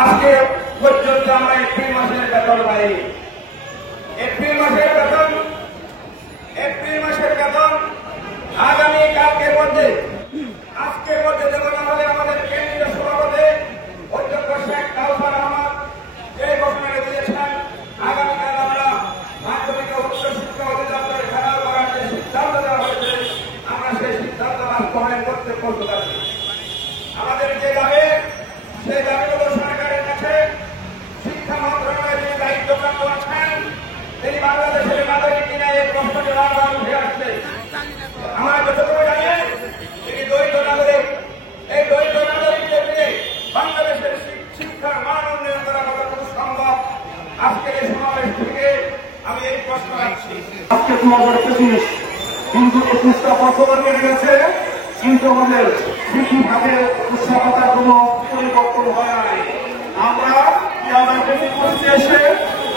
আজকে পর্যন্ত আমরা এপ্রিল মাসের বেতন পাইনি। এপ্রিল মাসের বেতন আগামী কালকের মধ্যে, আজকের মধ্যে দেব না হলে আমাদের কেন্দ্রীয় সভাপতি অধ্যক্ষ শেখ কাউসার আহমদ যে ঘোষণা দিয়েছেন, আগামীকাল আমরা মাধ্যমিক ও উচ্চ শিক্ষা অধিদপ্তরে খেলা করার যে সিদ্ধান্ত দেওয়া হয়েছে, আমরা সেই সিদ্ধান্ত বাস্তবায়ন করতে প্রস্তুত আছি। আমাদের যে দাবি, সেই দাবিগুলো সরকারের কাছে শিক্ষা মন্ত্রণালয়ের যিনি দায়িত্বপ্রাপ্ত আছেন, তিনি বাংলাদেশের নাগরিক কিনা এই প্রশ্নটি বারবার উঠে আসছে। আমরা যতটুকু জানি তিনি দ্বৈত নাগরিক। এই দ্বৈত নাগরিকদের নিয়ে বাংলাদেশের শিক্ষার মান উন্নয়ন করা কতটুকু সম্ভব, আজকের এই সমাবেশ থেকে আমি এই প্রশ্ন রাখছি। আজকে 2025 কিন্তু 21টা বছর হয়ে গেছে, কিন্তু আমাদের শিক্ষাখাতের উৎসাহতার কোনো পরিবর্তন হয় নাই। আমরা এসে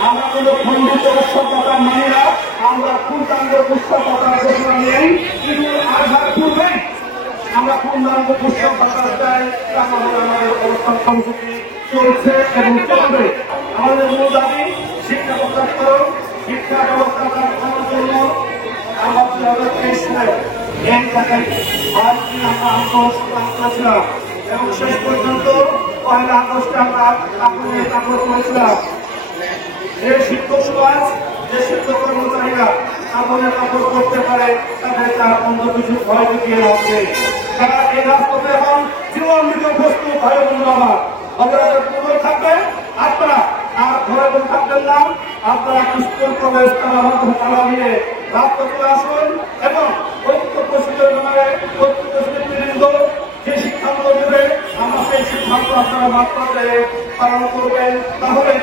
আমরা কোনো খণ্ডিত উৎসবতা মানি না, আমরা পূর্ণাঙ্গ উৎসবতার ঘোষণা নিয়েই কিন্তু আসার পূর্বে আমরা পূর্ণাঙ্গ উৎসবতা চাই। আমাদের অবস্থান কর্মসূচি চলছে এবং চলবে। আমাদের মূল দাবি শিক্ষা প্রত্যাশন, শিক্ষা ব্যবস্থা করার জন্য আমরা 2023 সালে এই জায়গায় আমরা আন্দোলন করেছিলাম এবং শেষ পর্যন্ত 1 আগস্টে আমরা কাপড় করেছিলাম। এই শিক্ষক সমাজ, যে শিক্ষক কর্মচারীরা কাপড় করতে পারে, তাদের তার অন্য কিছু ভয় দেখিয়ে রাখবে। তারা এই রাস্তাতে এখন জীবনমৃত বস্তু ভয় বন্ধু আমার আপনারা পুরো থাকবেন। আপনারা আর ঘরে বসে থাকবেন না, আপনারা স্কুল কলেজ তারা নিয়ে রাস্তাতে আসুন এবং ঐক্যবৃন্দ যে সিদ্ধান্ত দেবে আমরা সেই সিদ্ধান্ত আপনারা মাত্রাতে পালন করবেন। তাহলে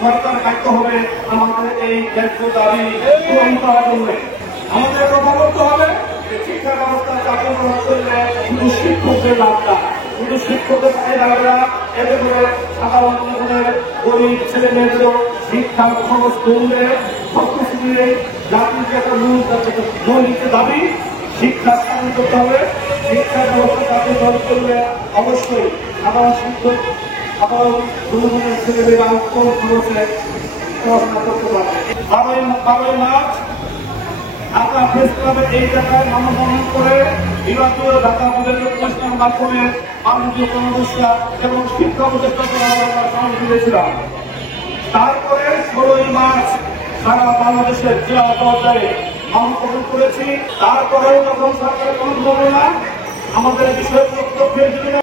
সরকার দায়িত্ব হবে আমাদের এই ন্যায্য দাবি পূরণ করার জন্য। আমাদের কথা বলতে হবে শিক্ষা ব্যবস্থা চাকরি করলে শুধু শিক্ষকদের লাভ না, শুধু শিক্ষকদের পায়ে লাগবে, এতে করে সাধারণ জীবনের গরিব ছেলে মেয়েদেরও শিক্ষার খরচ কমবে। সবকিছু মিলে জাতির যে একটা মৌলিক দাবি শিক্ষা স্থাপন করতে হবে। শিক্ষা ব্যবস্থা কার্যকর করলে অবশ্যই সাধারণ শিক্ষক, সাধারণ জনগণের ছেলেমেয়েরা কম খরচে পড়াশোনা করতে পারবে। 12 মার্চ ঢাকা প্রেস ক্লাবের এই জায়গায় মানববন্ধন করে বিভাগীয় ঢাকা বিভাগীয় কমিশনের মাধ্যমে মাননীয় কর্মদর্শা এবং শিক্ষা উপদেষ্টা সমাবেশ দিয়েছিলাম। তারপরে 16 মার্চ সারা বাংলাদেশের জেলা পর্যায়ে মানববন্ধন করেছি। তারপরেও যখন সরকারের কোনো না আমাদের বিষয় বক্তব্যের জন্য